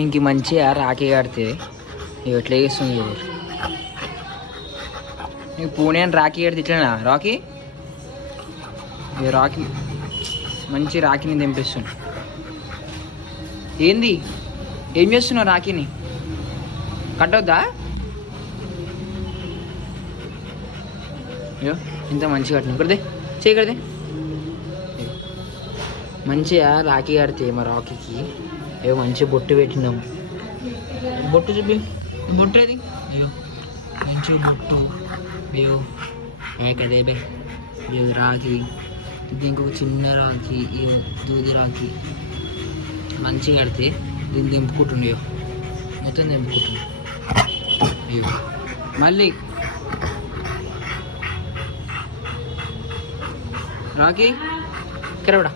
ఇంక మంచిగా రాఖీ కడితే ఎట్లా చేస్తుంది ఎవరు నీకు పూణే అని రాఖీ కడితే ఇట్లనా రాఖీ రాఖీ మంచి రాఖీని తెంపిస్తుంది. ఏంది ఏం చేస్తున్నావు రాఖీని కట్టవద్దా? అయ్యో ఇంత మంచిగా కట్టిన కడితే చేయి కడితే మంచిగా రాఖీ కడితే మా రాఖీకి అయ్యో మంచిగా బొట్టు పెట్టినాం. బొట్టు చూపి బొట్టు అది అయ్యో మంచిగా బొట్టు అయ్యో కదే బే ఇది రాఖీ ఇది ఇంకొక చిన్న రాఖీ దూది రాఖీ మంచిగా కడితే దీన్ని దింపుకుంటుండేయో మొత్తం దింపుకుంటుండే. అయ్యో మళ్ళీ రాఖీ కరవడా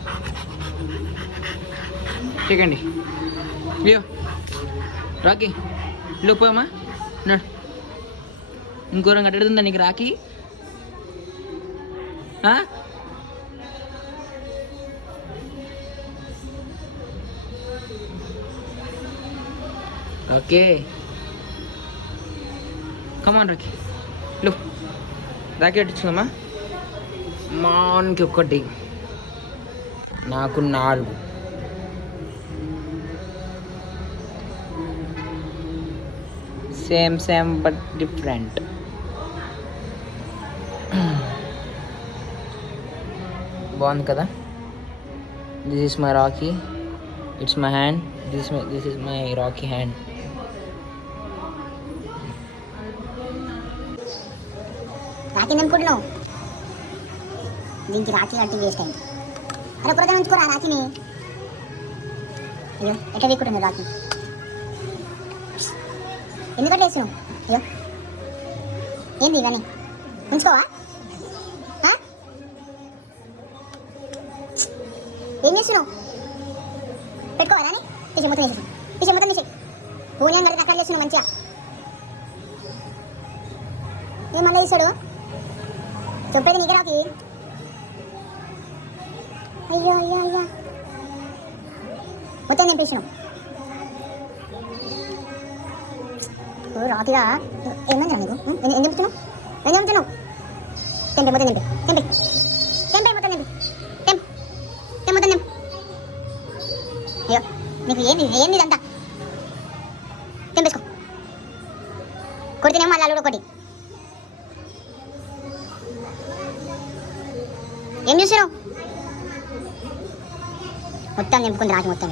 చెకండి అయ్యో రాఖీ లోపోయమ్మా నాడు ఇంకోరం కట్టడుతుందా నీకు రాఖీ? ఓకే కమాన్ రాఖీ లో రాఖీ కట్టించుకోమ్మా. మాన్కి ఒక్కటి నాకు 4. Same but different. బాగుంది కదా. This is my rakhi, it's my hand, this is my rakhi hand. Rakhi నింపుకుంటున్నావు దీనికి రాఖీ కట్టి వేస్ట్ అయింది. అరే పురగా ఉంచుకోరా రాఖీని. అయ్యో ఎట్లా వీక్కుంటుంది రాఖీ ఎందుకంటే వేస్తున్నావు? అయ్యో ఏంది ఇవన్నీ ఉంచుకోవా? ఏం చేస్తున్నావు? పెట్టుకోవా అని తీసే మొత్తం తీసే పూణ్యం కలిసి అక్కడ చేస్తున్నావు మంచిగా. ఏం మళ్ళీ తీసాడు చెప్పేది నీకు రాకి. అయ్యో అయ్యో అయ్యా మొత్తం తెంపేసినావు రాకిగా. ఏమన్నా నీకు ఏం చెప్తున్నావు? తెంపే మొత్తం మొత్తం అయ్యో నీకు ఏంది ఇదంతా? తెంపేసుకో కొడితేనేమో మళ్ళీ అల్లుడు ఒకటి. ఏం చూసినావు? మొత్తం నింపుకుంది రాకి మొత్తం.